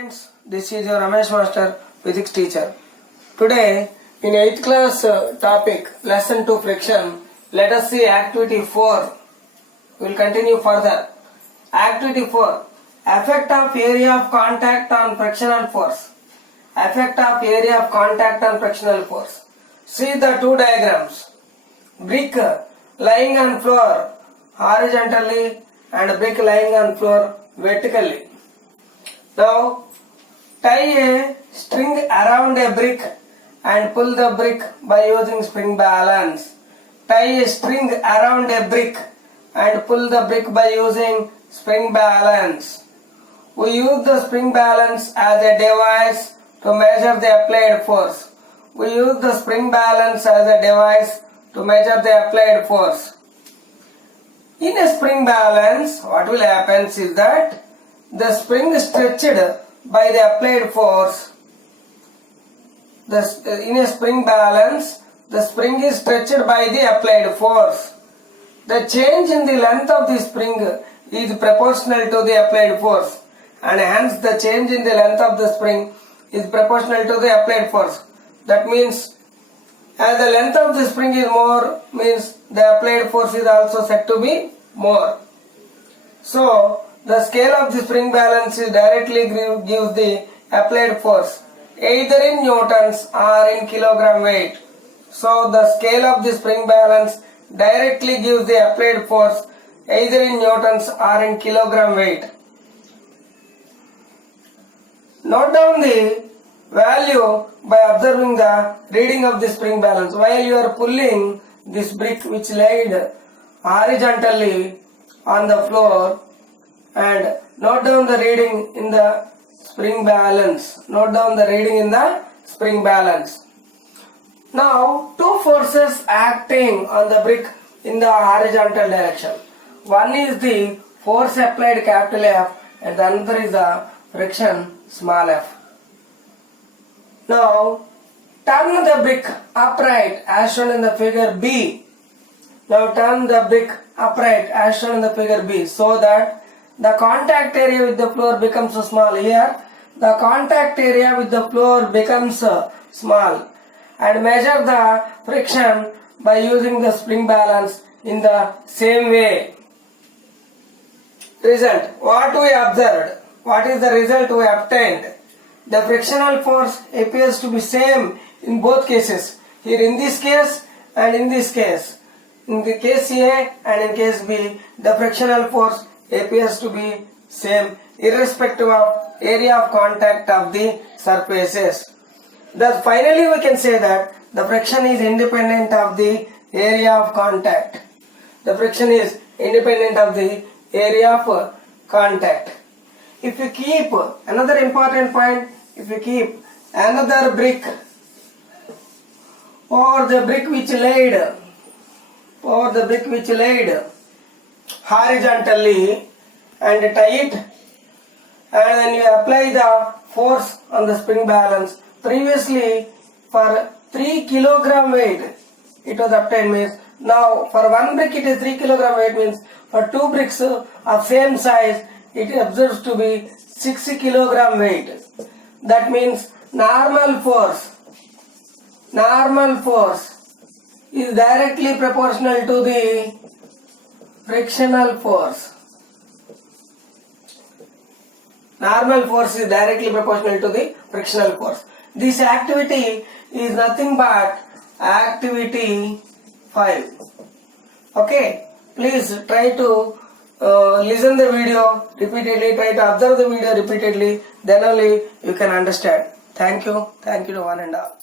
Friends, this is your Ramesh Master, Physics teacher. Today, in 8th class topic, lesson 2 friction, let us see activity 4. We will continue further. Activity 4, effect of area of contact on frictional force. Effect of area of contact on frictional force. See the two diagrams. Brick lying on floor horizontally and brick lying on floor vertically. Now, tie a string around a brick and pull the brick by using spring balance. Tie a string around a brick and pull the brick by using spring balance. We use the spring balance as a device to measure the applied force. We use the spring balance as a device to measure the applied force. In a spring balance, what will happen is that the spring is stretched by the applied force. In a spring balance, the spring is stretched by the applied force. The change in the length of the spring is proportional to the applied force, and hence the change in the length of the spring is proportional to the applied force. That means, as the length of the spring is more, means the applied force is also said to be more. So, the scale of the spring balance is directly gives the applied force either in newtons or in kilogram weight. So the scale of the spring balance directly gives the applied force either in newtons or in kilogram weight. Note down the value by observing the reading of the spring balance. While you are pulling this brick which laid horizontally on the floor, and note down the reading in the spring balance. Note down the reading in the spring balance. Now, two forces acting on the brick in the horizontal direction. One is the force applied capital F and the other is the friction small f. Now, turn the brick upright as shown in the figure B. Now turn the brick upright as shown in the figure B so that the contact area with the floor becomes small. Here, the contact area with the floor becomes small. And measure the friction by using the spring balance in the same way. Result. What we observed? What is the result we obtained? The frictional force appears to be same in both cases. Here in this case and in this case. In the case A and in case B, the frictional force appears to be same irrespective of area of contact of the surfaces. Thus finally we can say that the friction is independent of the area of contact. The friction is independent of the area of contact. If you keep another important point, if you keep another brick or the brick which laid horizontally and tie it, and then you apply the force on the spring balance. Previously for 3 kilogram weight it was obtained, means now for one brick it is 3 kilogram weight, means for two bricks of same size it observes to be 6 kilogram weight. That means normal force is directly proportional to the frictional force. Normal force is directly proportional to the frictional force. This activity is nothing but activity 5. Okay, please try to listen the video repeatedly, try to observe the video repeatedly, then only you can understand. Thank you to one and all.